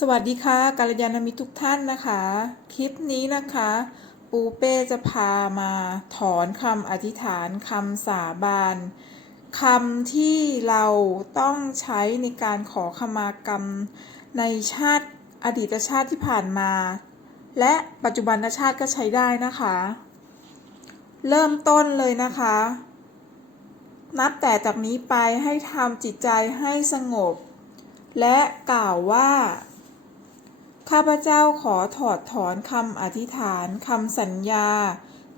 สวัสดีค่ะกัลยาณมิตรทุกท่านนะคะ คลิปนี้นะคะ ปูเป้จะพามาถอนคำอธิษฐานคำสาบานคำที่เราต้องใช้ในการขอขมากรรมในชาติอดีตชาติที่ผ่านมา และปัจจุบันชาติก็ใช้ได้นะคะ เริ่มต้นเลยนะคะ นับแต่จากนี้ไปให้ทำจิตใจให้สงบ และกล่าวว่า ข้าพเจ้าขอถอดถอนคำอธิษฐานคำสัญญา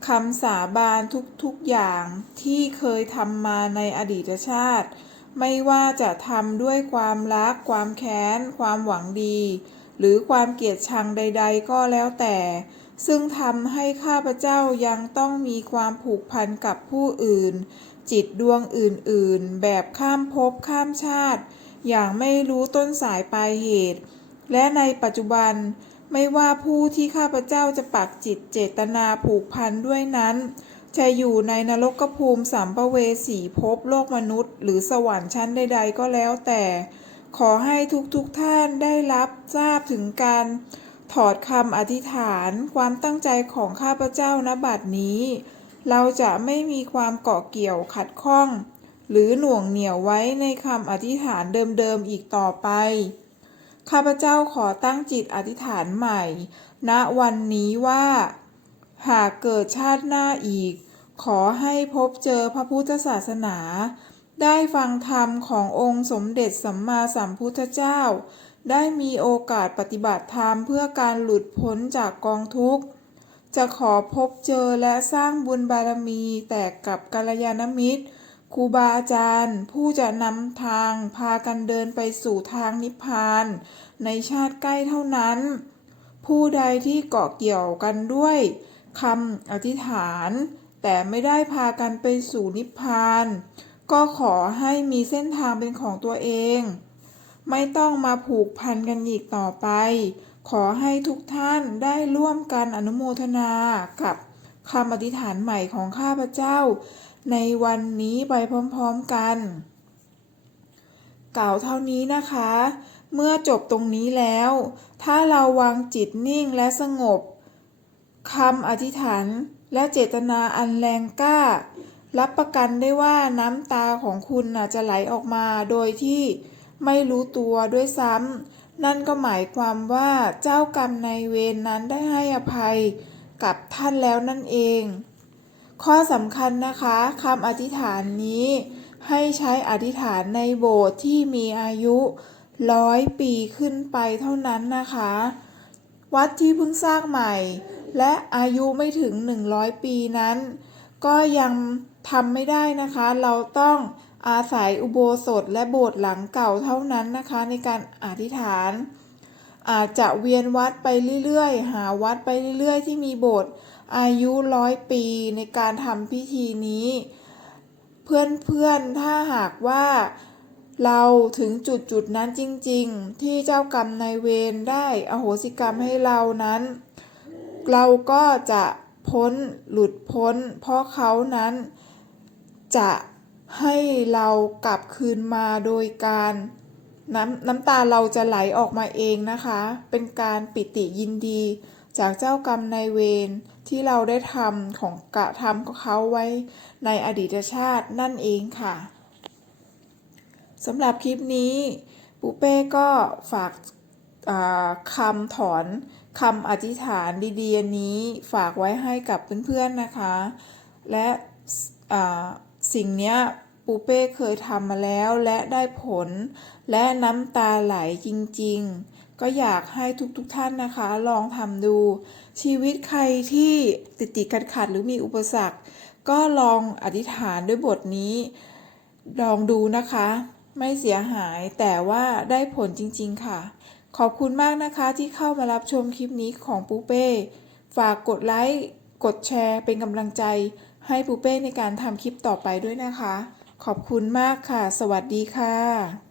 คำสาบานทุกๆอย่างที่เคยทำมาในอดีตชาติ ไม่ว่าจะทำด้วยความรัก ความแค้น ความหวังดี หรือความเกลียดชังใด ๆ ก็แล้วแต่ ซึ่งทำให้ข้าพเจ้ายังต้องมีความผูกพันกับผู้อื่น จิตดวงอื่นๆ แบบข้ามภพข้ามชาติ อย่างไม่รู้ต้นสายปลายเหตุ และในปัจจุบันไม่ว่าผู้ที่ข้าพเจ้าจะปักจิตเจตนาผูกพันด้วยนั้น จะอยู่ในนรกภูมิสัมภเวสีภพโลกมนุษย์ หรือสวรรค์ชั้นใด ๆ ก็แล้วแต่ ขอให้ทุกๆทท่านได้รับทราบถึงการถอดคำอธิษฐาน ความตั้งใจของข้าพเจ้าณบัดนี้ เราจะไม่มีความเกาะเกี่ยวขัดข้อง หรือหน่วงเหนี่ยวไว้ในคำอธิษฐานเดิมๆอีกต่อไป ข้าพเจ้าขอตั้งจิตอธิษฐานใหม่ ณวันนี้ว่า หากเกิดชาติหน้าอีก ขอให้พบเจอพระพุทธศาสนา ได้ฟังธรรมขององค์สมเด็จสัมมาสัมพุทธเจ้า ได้มีโอกาสปฏิบัติธรรมเพื่อการหลุดพ้นจากกองทุกข์ จะขอพบเจอและสร้างบุญบารมีแต่กับกัลยาณมิตร ครูบาอาจารย์ ผู้จะนำทางพากันเดินไปสู่ทางนิพพาน ในชาติใกล้เท่านั้น ผู้ใดที่เกาะเกี่ยวกันด้วยคำอธิษฐาน แต่ไม่ได้พากันไปสู่นิพพาน ก็ขอให้มีเส้นทางเป็นของตัวเอง ไม่ต้องมาผูกพันกันอีกต่อไป ขอให้ทุกท่านได้ร่วมกันอนุโมทนากับคำอธิษฐานใหม่ของข้าพเจ้า ในวันนี้ไปพร้อมๆกัน กล่าวเท่านี้นะคะ เมื่อจบตรงนี้แล้ว ถ้าเราวางจิตนิ่งและสงบคำอธิษฐานและเจตนาอันแรงกล้า รับประกันได้ว่าน้ำตาของคุณจะไหลออกมาโดยที่ไม่รู้ตัวด้วยซ้ำนั่นก็หมายความว่าเจ้ากรรมนายเวรนนั้นได้ให้อภัยกับท่านแล้วนั่นเอง ข้อสำคัญนะคะคำอธิษฐานนี้ ให้ใช้อธิษฐานในโบสถ์ที่มีอายุร้อยปีขึ้นไปเท่านั้นนะคะ วัดที่เพิ่งสร้างใหม่ และอายุไม่ถึง 100 ปีนั้น ก็ยังทำไม่ได้นะคะ เราต้องอาศัยอุโบสถและโบสถ์หลังเก่าเท่านั้นนะคะ ในการอธิษฐาน อาจจะเวียนวัดไปเรื่อยๆ หาวัดไปเรื่อยๆ ที่มีโบสถ์ อายุร้อยปีในการทำพิธีนี้ เพื่อนๆถ้าหากว่าเราถึงจุดจุดๆนั้นจริงๆ ที่เจ้ากรรมนายเวรได้อโหสิกรรมให้เรานั้น เราก็จะพ้นหลุดพ้น เพราะเขานั้น จะให้เรากลับคืนมาโดยการน้ำน้ำตาเราจะไหลออกมาเองนะคะ เป็นการปิติยินดี จากเจ้ากรรมนายเวรที่เราได้ทำของกระทำของเขาไว้ในอดีตชาตินั่นเองค่ะสำหรับคลิปนี้ปูเป้ก็ฝากาคำถอนคำอธิษฐานดีๆนนี้ฝากไว้ให้กับเพื่อนๆนะคะ และสิ่งนี้ปูเป้เคยทำมาแล้วและได้ผลและน้ำตาไหลจริงๆ ก็อยากให้ทุกๆทท่านนะคะ ลองทำดู ชีวิตใครที่ติดติดขัดขัดหรือมีอุปสรรค ก็ลองอธิษฐานด้วยบทนี้ ลองดูนะคะ ไม่เสียหายแต่ว่าได้ผลจริง ๆ ค่ะ ขอบคุณมากนะคะที่เข้ามารับชมคลิปนี้ของปูเป้ ฝากกดไลค์ กดแชร์ เป็นกำลังใจ ให้ปูเป้ในการทำคลิปต่อไปด้วยนะคะ ขอบคุณมากค่ะ สวัสดีค่ะ